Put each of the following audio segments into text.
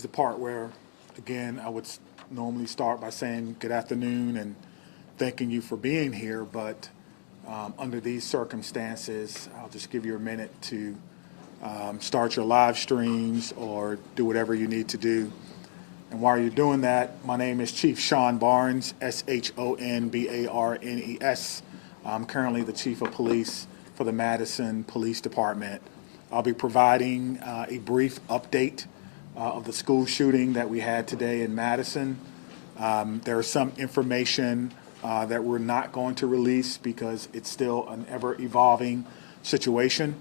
is the part where, again, I would normally start by saying good afternoon and thanking you for being here, but under these circumstances, I'll just give you a minute to start your live streams or do whatever you need to do. And while you're doing that, my name is Chief Sean Barnes, Shonbarnes. I'm currently the Chief of Police for the Madison Police Department. I'll be providing a brief update of the school shooting that we had today in Madison. There is some information that we're not going to release because it's still an ever-evolving situation.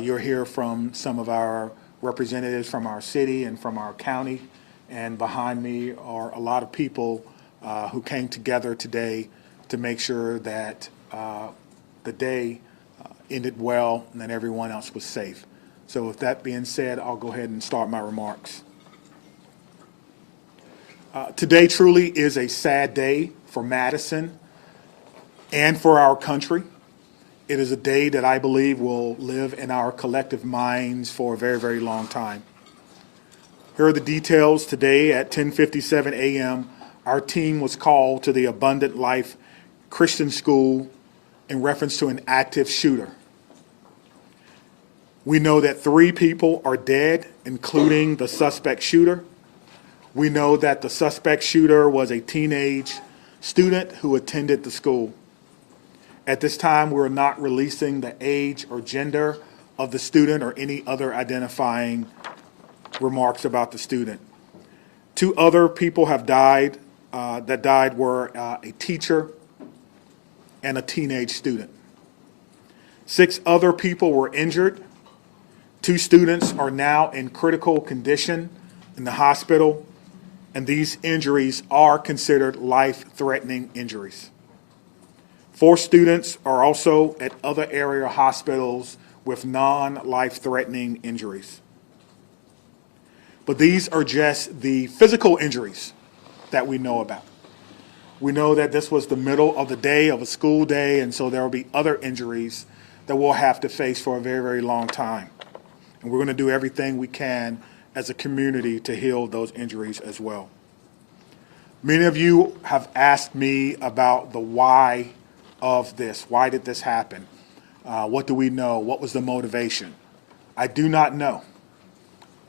You'll hear from some of our representatives from our city and from our county. And behind me are a lot of people who came together today to make sure that the day ended well and that everyone else was safe. So with that being said, I'll go ahead and start my remarks. Today truly is a sad day for Madison and for our country. It is a day that I believe will live in our collective minds for a very, very long time. Here are the details. Today at 10:57 a.m., our team was called to the Abundant Life Christian School in reference to an active shooter. We know that 3 people are dead, including the suspect shooter. We know that the suspect shooter was a teenage student who attended the school. At this time, we're not releasing the age or gender of the student or any other identifying remarks about the student. 2 other people have died. That died were a teacher and a teenage student. 6 other people were injured. 2 students are now in critical condition in the hospital, and these injuries are considered life-threatening injuries. 4 students are also at other area hospitals with non-life-threatening injuries. But these are just the physical injuries that we know about. We know that this was the middle of the day, of a school day, and so there will be other injuries that we'll have to face for a very, very long time. And we're going to do everything we can as a community to heal those injuries as well. Many of you have asked me about the why of this. Why did this happen? What do we know? What was the motivation? I do not know.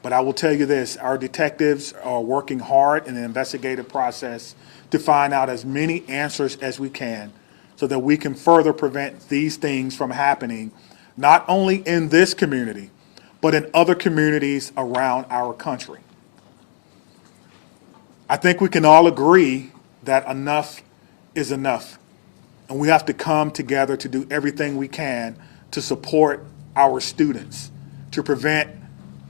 But I will tell you this, our detectives are working hard in the investigative process to find out as many answers as we can so that we can further prevent these things from happening, not only in this community, but in other communities around our country. I think we can all agree that enough is enough, and we have to come together to do everything we can to support our students, to prevent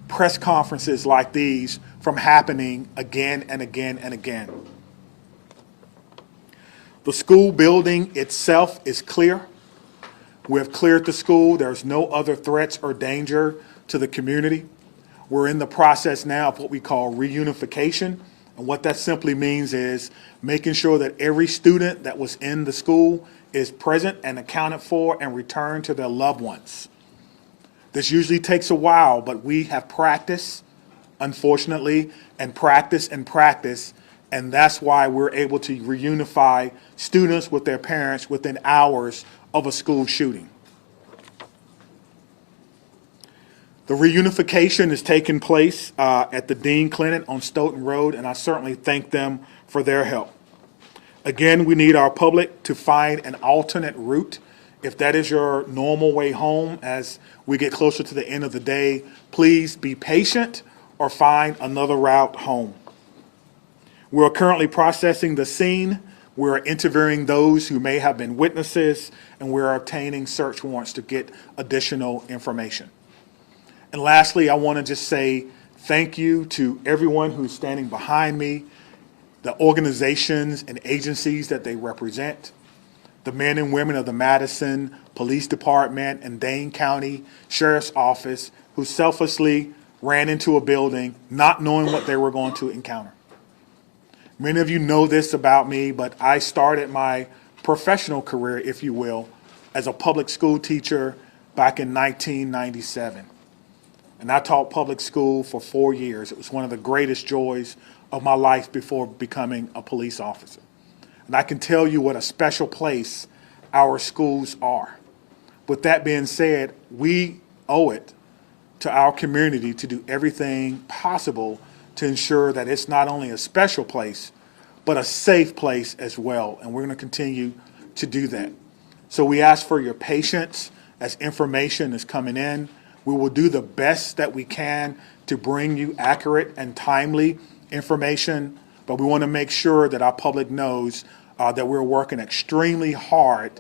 press conferences like these from happening again and again and again. The school building itself is clear. We have cleared the school. There's no other threats or danger to the community. We're in the process now of what we call reunification. And what that simply means is making sure that every student that was in the school is present and accounted for and returned to their loved ones. This usually takes a while, but we have practiced, unfortunately, and practice, and that's why we're able to reunify students with their parents within hours of a school shooting. The reunification is taking place at the Dean Clinic on Stoughton Road, and I certainly thank them for their help. Again, we need our public to find an alternate route. If that is your normal way home as we get closer to the end of the day, please be patient or find another route home. We're currently processing the scene. We're interviewing those who may have been witnesses, and we're obtaining search warrants to get additional information. And lastly, I want to just say thank you to everyone who's standing behind me, the organizations and agencies that they represent, the men and women of the Madison Police Department and Dane County Sheriff's Office who selflessly ran into a building not knowing what they were going to encounter. Many of you know this about me, but I started my professional career, if you will, as a public school teacher back in 1997. And I taught public school for 4 years. It was one of the greatest joys of my life before becoming a police officer. And I can tell you what a special place our schools are. With that being said, we owe it to our community to do everything possible to ensure that it's not only a special place, but a safe place as well. And we're going to continue to do that. So we ask for your patience as information is coming in. We will do the best that we can to bring you accurate and timely information, but we want to make sure that our public knows that we're working extremely hard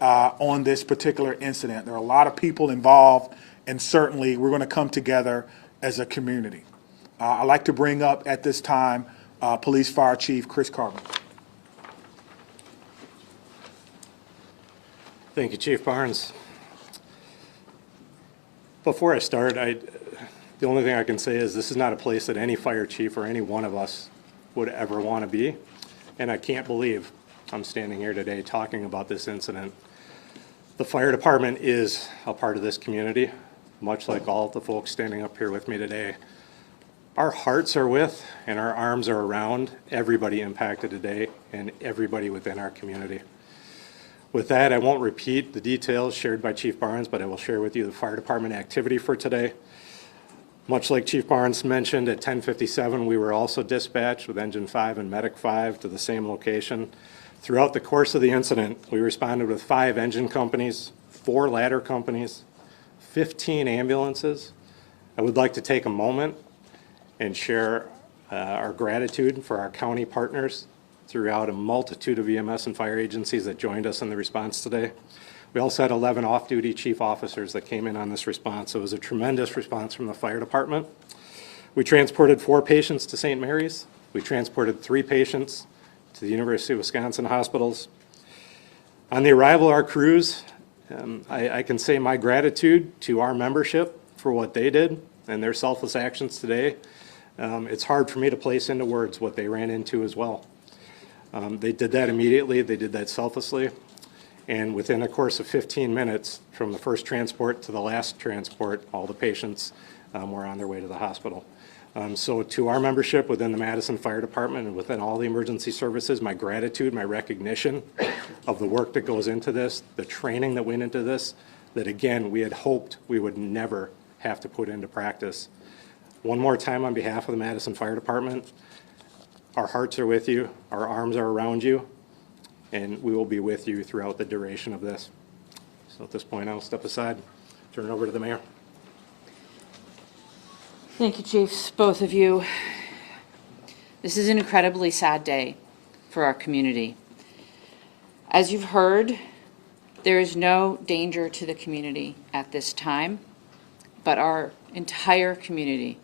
on this particular incident. There are a lot of people involved, and certainly we're going to come together as a community. I'd like to bring up at this time Police Fire Chief Chris Carver. Thank you, Chief Barnes. Before I start, the only thing I can say is this is not a place that any fire chief or any one of us would ever want to be, and I can't believe I'm standing here today talking about this incident. The fire department is a part of this community, much like all of the folks standing up here with me today. Our hearts are with and our arms are around everybody impacted today and everybody within our community. With that, I won't repeat the details shared by Chief Barnes, but I will share with you the fire department activity for today. Much like Chief Barnes mentioned, at 10:57, we were also dispatched with Engine 5 and Medic 5 to the same location. Throughout the course of the incident, we responded with 5 engine companies, 4 ladder companies, 15 ambulances. I would like to take a moment and share our gratitude for our county partners throughout a multitude of EMS and fire agencies that joined us in the response today. We also had 11 off-duty chief officers that came in on this response, so it was a tremendous response from the fire department. We transported 4 patients to St. Mary's. We transported 3 patients to the University of Wisconsin hospitals. On the arrival of our crews, I can say my gratitude to our membership for what they did and their selfless actions today. It's hard for me to place into words what they ran into as well. They did that immediately, they did that selflessly, and within a course of 15 minutes from the first transport to the last transport, all the patients were on their way to the hospital. So to our membership within the Madison Fire Department and within all the emergency services, my gratitude, my recognition of the work that goes into this, the training that went into this, that again, we had hoped we would never have to put into practice. One more time on behalf of the Madison Fire Department, our hearts are with you, our arms are around you, and we will be with you throughout the duration of this. So at this point, I'll step aside, turn it over to the mayor. Thank you, Chiefs, both of you. This is an incredibly sad day for our community. As you've heard, there is no danger to the community at this time, but our entire community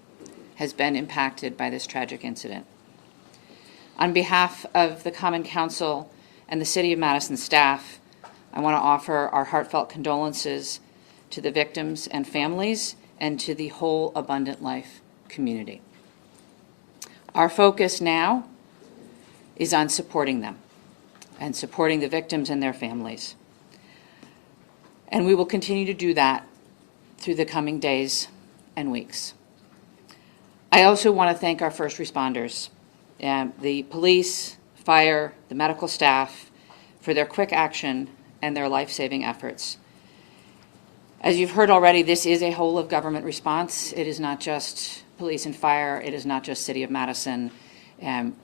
has been impacted by this tragic incident. On behalf of the Common Council and the City of Madison staff, I want to offer our heartfelt condolences to the victims and families and to the whole Abundant Life community. Our focus now is on supporting them and supporting the victims and their families. And we will continue to do that through the coming days and weeks. I also want to thank our first responders, the police, fire, the medical staff, for their quick action and their life-saving efforts. As you've heard already, this is a whole of government response. It is not just police and fire. It is not just City of Madison.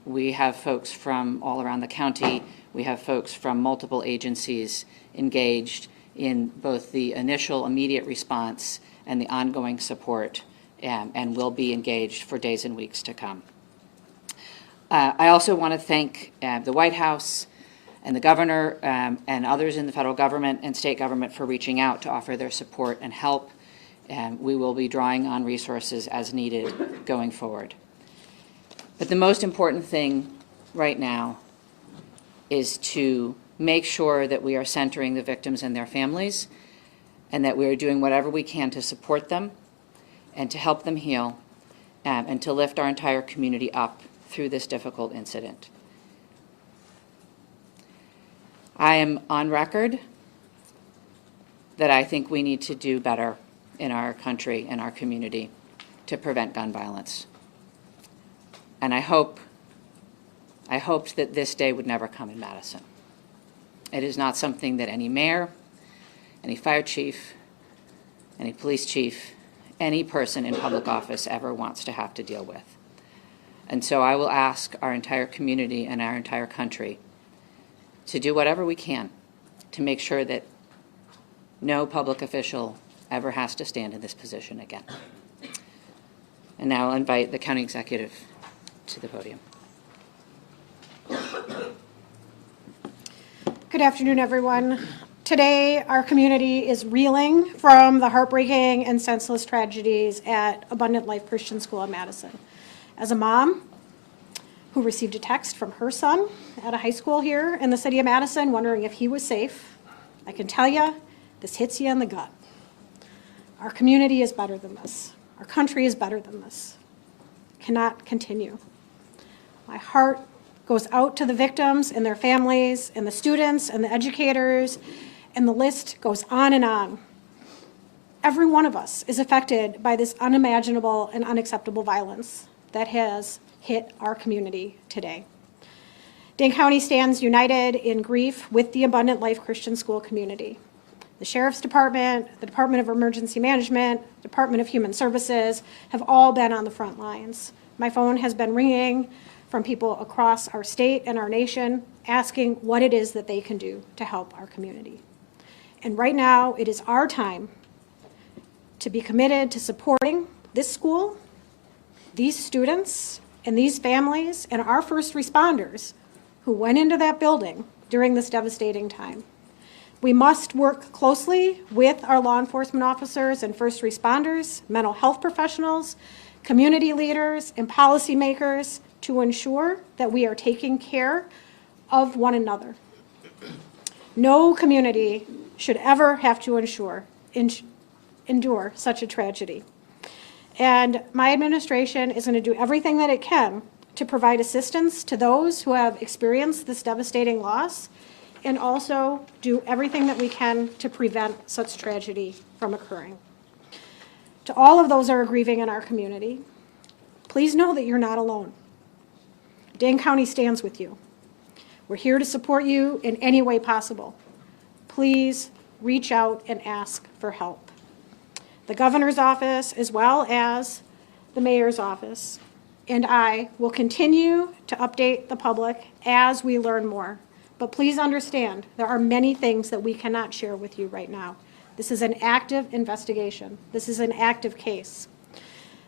We have folks from all around the county. We have folks from multiple agencies engaged in both the initial immediate response and the ongoing support, and will be engaged for days and weeks to come. I also want to thank the White House and the governor and others in the federal government and state government for reaching out to offer their support and help. We will be drawing on resources as needed going forward. But the most important thing right now is to make sure that we are centering the victims and their families, and that we are doing whatever we can to support them and to help them heal, and to lift our entire community up through this difficult incident. I am on record that I think we need to do better in our country and our community. to prevent gun violence. And I hoped that this day would never come in Madison. It is not something that any mayor, any fire chief, any police chief, any person in public office ever wants to have to deal with. And so I will ask our entire community and our entire country to do whatever we can to make sure that no public official ever has to stand in this position again. And now I'll invite the county executive to the podium. Good afternoon, everyone. Today, our community is reeling from the heartbreaking and senseless tragedies at Abundant Life Christian School in Madison. As a mom who received a text from her son at a high school here in the city of Madison wondering if he was safe, I can tell you, this hits you in the gut. Our community is better than this. Our country is better than this. It cannot continue. My heart goes out to the victims and their families and the students and the educators, and the list goes on and on. Every one of us is affected by this unimaginable and unacceptable violence that has hit our community today. Dane County stands united in grief with the Abundant Life Christian School community. The Sheriff's Department, the Department of Emergency Management, Department of Human Services have all been on the front lines. My phone has been ringing from people across our state and our nation asking what it is that they can do to help our community. And right now, it is our time to be committed to supporting this school, these students, and these families, and our first responders who went into that building during this devastating time. We must work closely with our law enforcement officers and first responders, mental health professionals, community leaders, and policymakers to ensure that we are taking care of one another. No community should ever have to endure such a tragedy. And my administration is going to do everything that it can to provide assistance to those who have experienced this devastating loss, and also do everything that we can to prevent such tragedy from occurring. To all of those who are grieving in our community, please know that you're not alone. Dane County stands with you. We're here to support you in any way possible. Please reach out and ask for help. The governor's office, as well as the mayor's office, and I will continue to update the public as we learn more. But please understand, there are many things that we cannot share with you right now. This is an active investigation. This is an active case.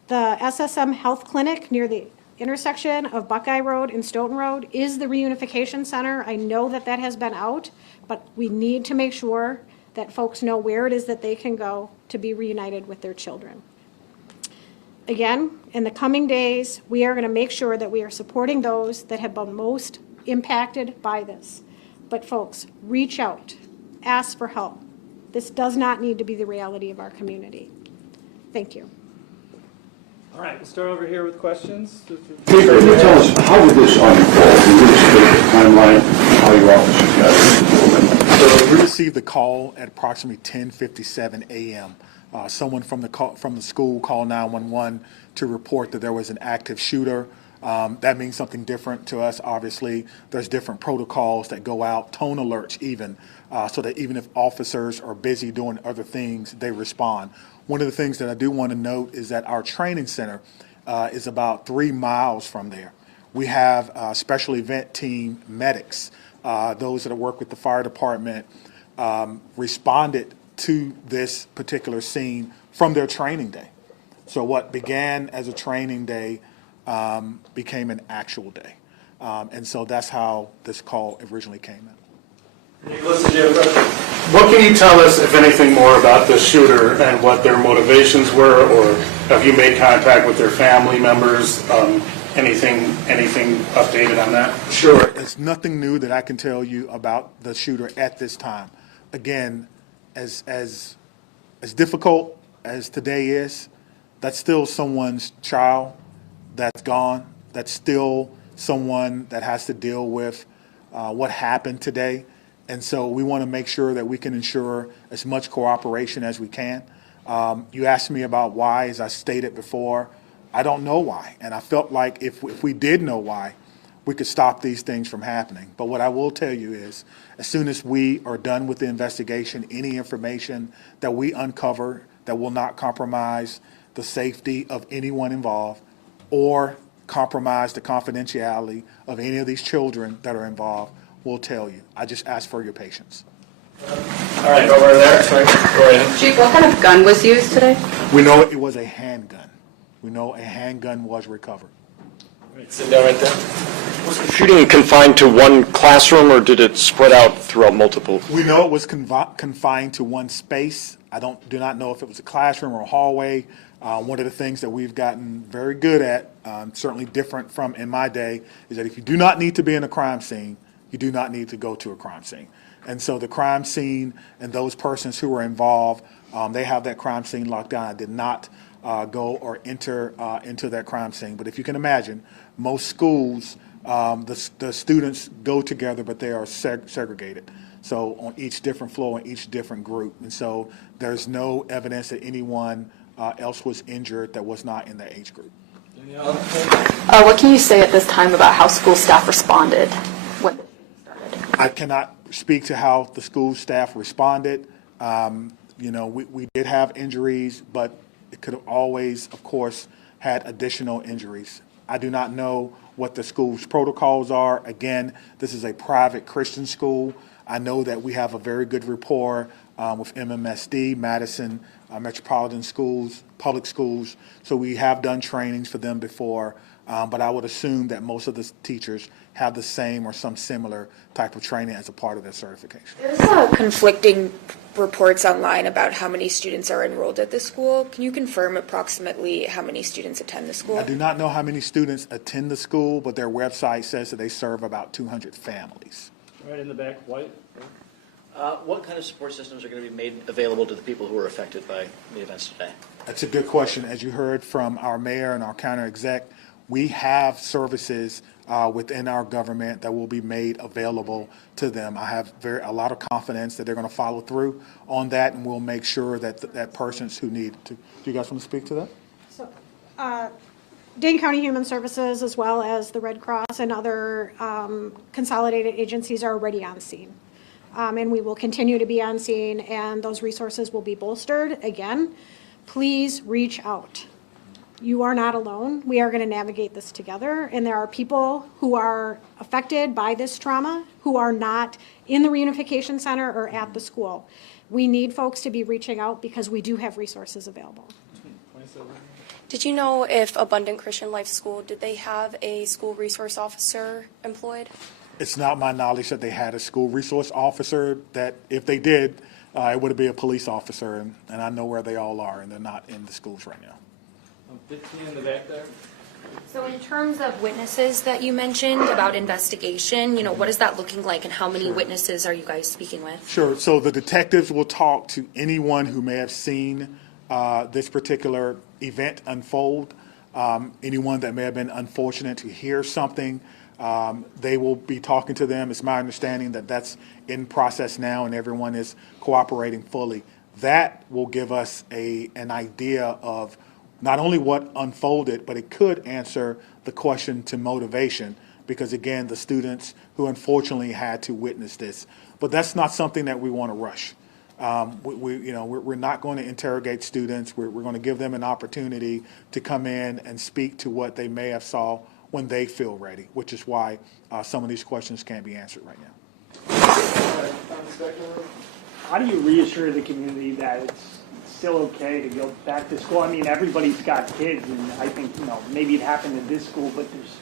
The SSM Health Clinic near the intersection of Buckeye Road and Stoughton Road is the reunification center. I know that that has been out, but we need to make sure that folks know where it is that they can go to be reunited with their children. Again, in the coming days, we are going to make sure that we are supporting those that have been most impacted by this. But folks, reach out, ask for help. This does not need to be the reality of our community. Thank you. All right, we'll start over here with questions. Peter, can you tell us, how did this unfold? Can you explain the timeline, how your officers got it? So we received the call at approximately 10:57 a.m. Someone from the school called 911 to report that there was an active shooter. That means something different to us, obviously. There's different protocols that go out, tone alerts even, so that even if officers are busy doing other things, they respond. One of the things that I do want to note is that our training center is about 3 miles from there. We have special event team medics, those that work with the fire department, responded to this particular scene from their training day. So what began as a training day became an actual day. And so that's how this call originally came in. What can you tell us, if anything, more about the shooter and what their motivations were, or have you made contact with their family members? Anything updated on that? Sure. There's nothing new that I can tell you about the shooter at this time. Again, as difficult as today is, that's still someone's child that's gone. That's still someone that has to deal with what happened today. And so we want to make sure that we can ensure as much cooperation as we can. You asked me about why, as I stated before. I don't know why, and I felt like if we did know why, we could stop these things from happening. But what I will tell you is, as soon as we are done with the investigation, any information that we uncover that will not compromise the safety of anyone involved or compromise the confidentiality of any of these children that are involved, we'll tell you. I just ask for your patience. All right, over there. Sorry. Go ahead. Chief, what kind of gun was used today? We know it was a handgun. We know a handgun was recovered. Sit down right there. Was the shooting confined to one classroom, or did it spread out throughout multiple? We know it was confined to one space. I do not know if it was a classroom or a hallway. One of the things that we've gotten very good at, certainly different from in my day, is that if you do not need to be in a crime scene, you do not need to go to a crime scene. And so the crime scene and those persons who were involved, they have that crime scene locked down. I did not go or enter into that crime scene. But if you can imagine, most schools, the students go together, but they are segregated. So on each different floor, in each different group. And so there's no evidence that anyone else was injured that was not in the age group. What can you say at this time about how school staff responded when the shooting started? I cannot speak to how the school staff responded. We did have injuries, but it could have always, of course, had additional injuries. I do not know what the school's protocols are. Again, this is a private Christian school. I know that we have a very good rapport with MMSD, Madison Metropolitan Schools, public schools. So we have done trainings for them before, but I would assume that most of the teachers have the same or some similar type of training as a part of their certification. There's conflicting reports online about how many students are enrolled at this school. Can you confirm approximately how many students attend the school? I do not know how many students attend the school, but their website says that they serve about 200 families. Right in the back, white. What kind of support systems are going to be made available to the people who were affected by the events today? That's a good question. As you heard from our mayor and our county exec, we have services within our government that will be made available to them. I have a lot of confidence that they're going to follow through on that, and we'll make sure that that persons who need to. Do you guys want to speak to that? So, Dane County Human Services, as well as the Red Cross and other consolidated agencies, are already on scene. And we will continue to be on scene, and those resources will be bolstered. Again, please reach out. You are not alone. We are going to navigate this together, and there are people who are affected by this trauma who are not in the reunification center or at the school. We need folks to be reaching out because we do have resources available. Did you know if Abundant Christian Life School, did they have a school resource officer employed? It's not my knowledge that they had a school resource officer. That if they did, it would be a police officer, and I know where they all are, and they're not in the schools right now. 15 in the back there. So in terms of witnesses that you mentioned about investigation, what is that looking like, and how many witnesses are you guys speaking with? Sure. So the detectives will talk to anyone who may have seen this particular event unfold, anyone that may have been unfortunate to hear something. They will be talking to them. It's my understanding that that's in process now, and everyone is cooperating fully. That will give us an idea of not only what unfolded, but it could answer the question to motivation, because again, the students who unfortunately had to witness this. But that's not something that we want to rush. We're not going to interrogate students. We're going to give them an opportunity to come in and speak to what they may have saw when they feel ready, which is why some of these questions can't be answered right now. How do you reassure the community that it's still okay to go back to school? I mean, everybody's got kids, and I think, maybe it happened at this school, but there's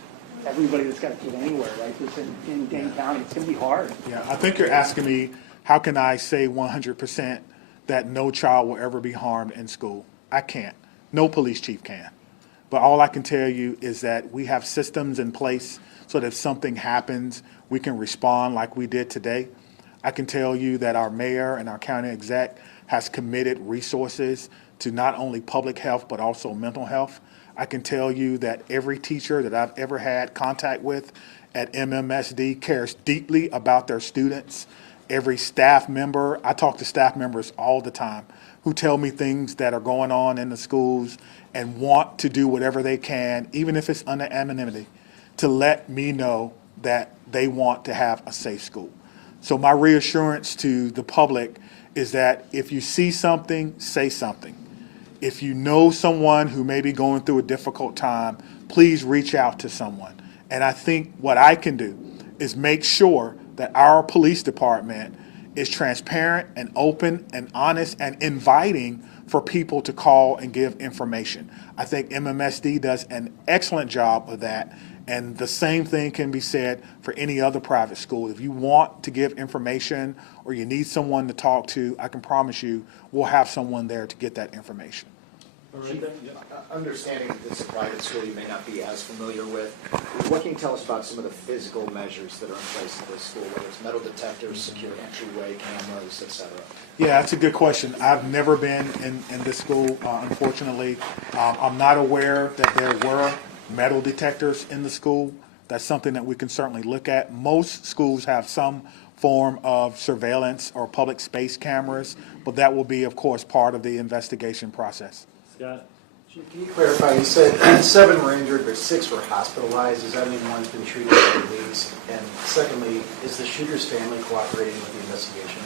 everybody that's got a kid anywhere, right? It's in Dane County. It's going to be hard. Yeah, I think you're asking me, how can I say 100% that no child will ever be harmed in school? I can't. No police chief can. But all I can tell you is that we have systems in place so that if something happens, we can respond like we did today. I can tell you that our mayor and our county exec has committed resources to not only public health, but also mental health. I can tell you that every teacher that I've ever had contact with at MMSD cares deeply about their students. Every staff member, I talk to staff members all the time, who tell me things that are going on in the schools and want to do whatever they can, even if it's under anonymity, to let me know that they want to have a safe school. So my reassurance to the public is that if you see something, say something. If you know someone who may be going through a difficult time, please reach out to someone. And I think what I can do is make sure that our police department is transparent and open and honest and inviting for people to call and give information. I think MMSD does an excellent job of that. And the same thing can be said for any other private school. If you want to give information or you need someone to talk to, I can promise you we'll have someone there to get that information. Understanding that this is a private school you may not be as familiar with, what can you tell us about some of the physical measures that are in place at this school, whether it's metal detectors, secure entryway, cameras, et cetera? Yeah, that's a good question. I've never been in this school, unfortunately. I'm not aware that there were metal detectors in the school. That's something that we can certainly look at. Most schools have some form of surveillance or public space cameras, but that will be, of course, part of the investigation process. Scott? Can you clarify, you said 7 were injured, but 6 were hospitalized. Does that mean one's been treated or released? And secondly, is the shooter's family cooperating with the investigation?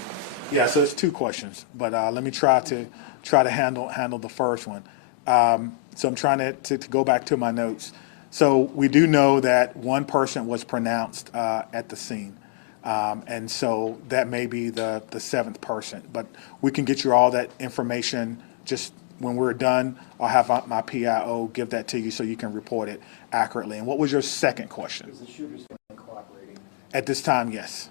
Yeah, so it's 2 questions, but let me try to handle the first one. So I'm trying to go back to my notes. So we do know that 1 person was pronounced at the scene. And so that may be the 7th person. But we can get you all that information just when we're done. I'll have my PIO give that to you so you can report it accurately. And what was your second question? Is the shooter's family cooperating? At this time, yes.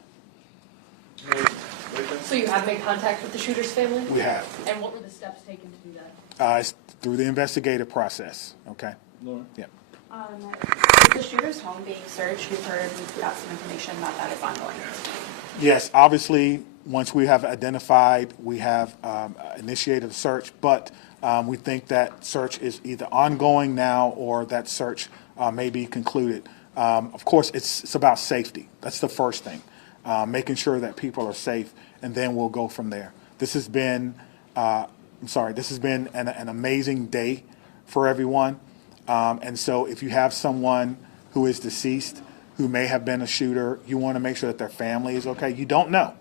So you have made contact with the shooter's family? We have. And what were the steps taken to do that? It's through the investigative process, okay? Laura? Yeah. Is the shooter's home being searched? We've got some information about that is ongoing. Yes, obviously, once we have identified, we have initiated a search, but we think that search is either ongoing now or that search may be concluded. Of course, it's about safety. That's the first thing, making sure that people are safe, and then we'll go from there. This has been, this has been an amazing day for everyone. And so if you have someone who is deceased, who may have been a shooter, you want to make sure that their family is okay. You don't know.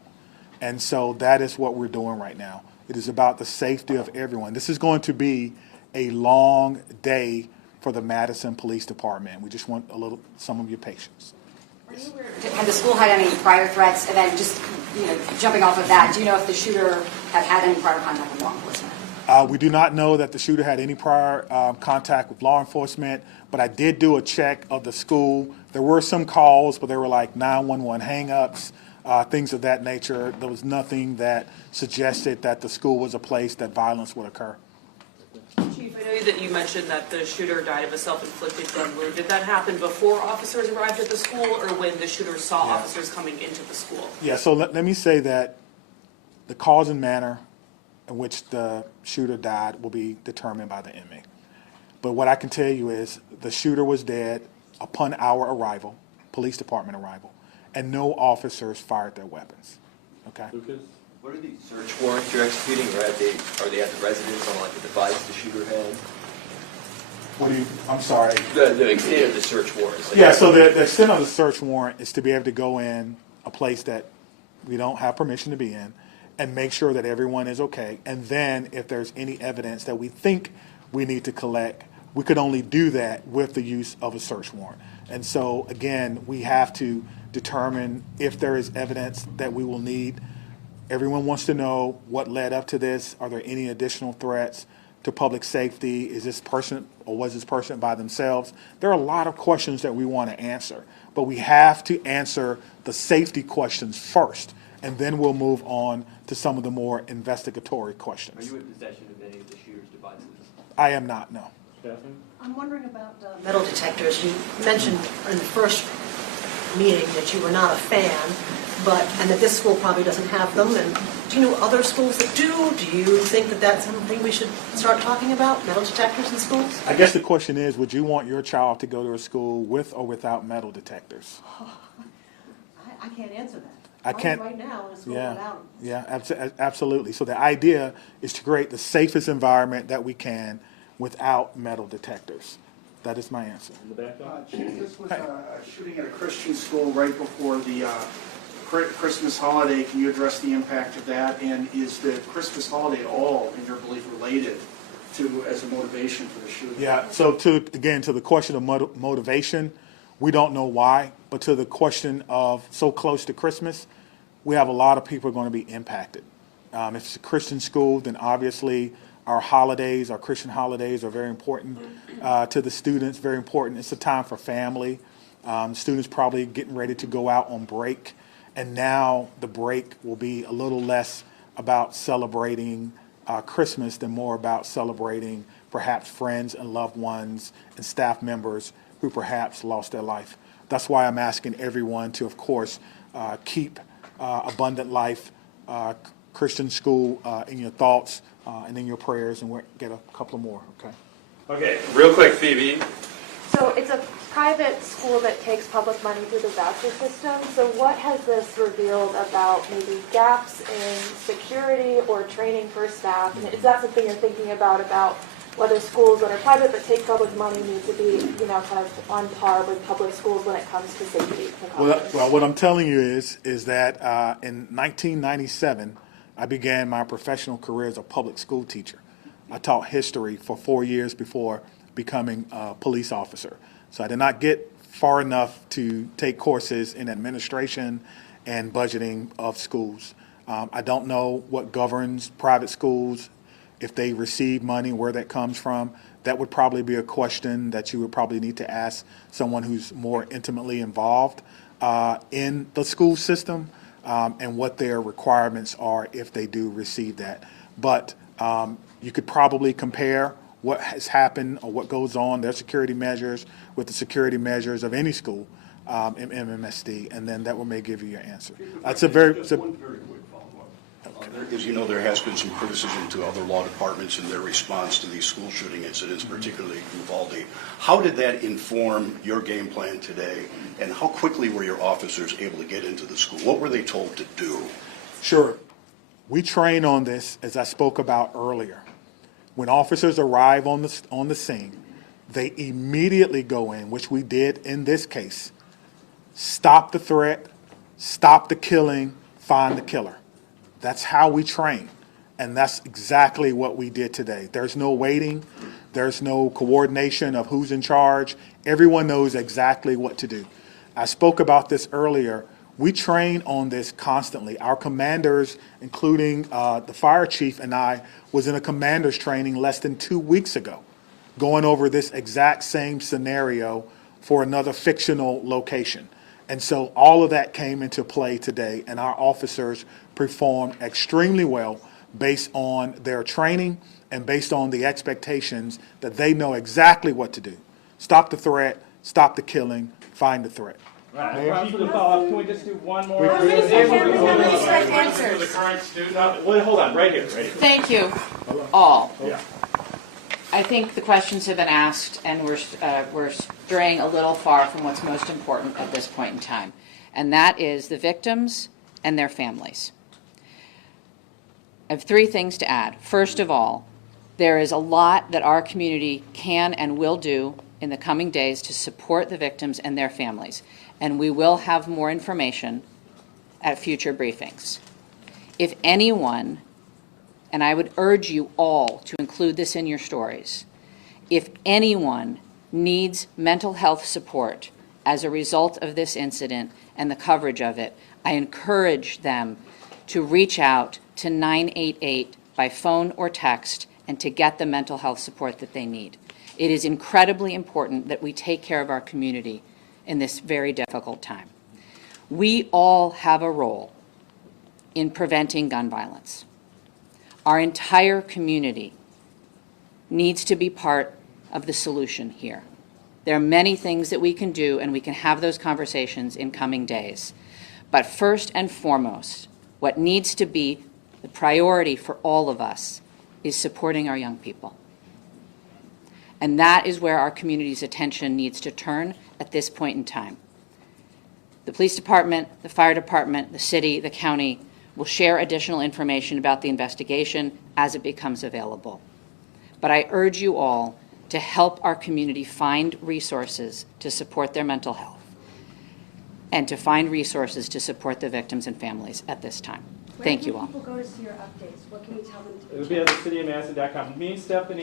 And so that is what we're doing right now. It is about the safety of everyone. This is going to be a long day for the Madison Police Department. We just want some of your patience. Had the school had any prior threats? And then just, jumping off of that, do you know if the shooter had any prior contact with law enforcement? We do not know that the shooter had any prior contact with law enforcement, but I did do a check of the school. There were some calls, but they were like 911 hang-ups, things of that nature. There was nothing that suggested that the school was a place that violence would occur. Chief, I know that you mentioned that the shooter died of a self-inflicted gun wound. Did that happen before officers arrived at the school or when the shooter saw officers coming into the school? Yeah, so let me say that the cause and manner in which the shooter died will be determined by the inmate. But what I can tell you is the shooter was dead upon our arrival, police department arrival, and no officers fired their weapons. Okay? Lucas? What are these search warrants you're executing, or are they at the residence on like the device the shooter had? I'm sorry. The extent of the search warrants. Yeah, so the extent of the search warrant is to be able to go in a place that we don't have permission to be in and make sure that everyone is okay. And then if there's any evidence that we think we need to collect, we could only do that with the use of a search warrant. And so, again, we have to determine if there is evidence that we will need. Everyone wants to know what led up to this. Are there any additional threats to public safety? Is this person or was this person by themselves? There are a lot of questions that we want to answer, but we have to answer the safety questions first, and then we'll move on to some of the more investigatory questions. Are you in possession of any of the shooter's devices? I am not, no. I'm wondering about metal detectors. You mentioned in the first meeting that you were not a fan, and that this school probably doesn't have them. And do you know other schools that do? Do you think that that's something we should start talking about, metal detectors in schools? I guess the question is, would you want your child to go to a school with or without metal detectors? I can't answer that. I can't. Right now in a school Yeah, without them. yeah, absolutely. So the idea is to create the safest environment that we can without metal detectors. That is my answer. In the back there? Chief, this was a shooting at a Christian school right before the Christmas holiday. Can you address the impact of that? And is the Christmas holiday at all, in your belief, related to as a motivation for the shooting? Yeah, so to the question of motivation, we don't know why, but to the question of so close to Christmas, we have a lot of people going to be impacted. If it's a Christian school, then obviously our holidays, our Christian holidays are very important to the students, very important. It's a time for family. Students probably getting ready to go out on break, and now the break will be a little less about celebrating Christmas than more about celebrating perhaps friends and loved ones and staff members who perhaps lost their life. That's why I'm asking everyone to, of course, keep Abundant Life Christian School in your thoughts and in your prayers, and we'll get a couple more, okay? Okay, real quick, Phoebe. So it's a private school that takes public money through the voucher system. So what has this revealed about maybe gaps in security or training for staff? And is that something you're thinking about whether schools that are private but take public money need to be, kind of on par with public schools when it comes to safety? Well, what I'm telling you is that in 1997, I began my professional career as a public school teacher. I taught history for 4 years before becoming a police officer. So I did not get far enough to take courses in administration and budgeting of schools. I don't know what governs private schools, if they receive money, where that comes from. That would probably be a question that you would probably need to ask someone who's more intimately involved in the school system and what their requirements are if they do receive that. But you could probably compare what has happened or what goes on, their security measures, with the security measures of any school in MMSD, and then that may give you your answer. It's a very... One very quick follow-up. As you know, there has been some criticism to other law departments in their response to these school shooting incidents, particularly Uvalde. How did that inform your game plan today, and how quickly were your officers able to get into the school? What were they told to do? Sure. We train on this, as I spoke about earlier. When officers arrive on the scene, they immediately go in, which we did in this case, stop the threat, stop the killing, find the killer. That's how we train, and that's exactly what we did today. There's no waiting. There's no coordination of who's in charge. Everyone knows exactly what to do. I spoke about this earlier. We train on this constantly. Our commanders, including the fire chief and I, was in a commander's training less than 2 weeks ago, going over this exact same scenario for another fictional location. And so all of that came into play today, and our officers performed extremely well based on their training and based on the expectations that they know exactly what to do. Stop the threat, stop the killing, find the threat. Right. To follow up, can we just do one more? Answers. The current student. Wait, hold on, right here. Thank you, all. Yeah. I think the questions have been asked, and we're straying a little far from what's most important at this point in time, and that is the victims and their families. I have 3 things to add. First of all, there is a lot that our community can and will do in the coming days to support the victims and their families, and we will have more information at future briefings. If anyone, and I would urge you all to include this in your stories, if anyone needs mental health support as a result of this incident and the coverage of it, I encourage them to reach out to 988 by phone or text and to get the mental health support that they need. It is incredibly important that we take care of our community in this very difficult time. We all have a role in preventing gun violence. Our entire community needs to be part of the solution here. There are many things that we can do, and we can have those conversations in coming days. But first and foremost, what needs to be the priority for all of us is supporting our young people. And that is where our community's attention needs to turn at this point in time. The police department, the fire department, the city, the county will share additional information about the investigation as it becomes available. But I urge you all to help our community find resources to support their mental health and to find resources to support the victims and families at this time. Thank you all. Where can people go to see your updates? What can you tell them? It'll be on the cityofmadison.com. Me and Stephanie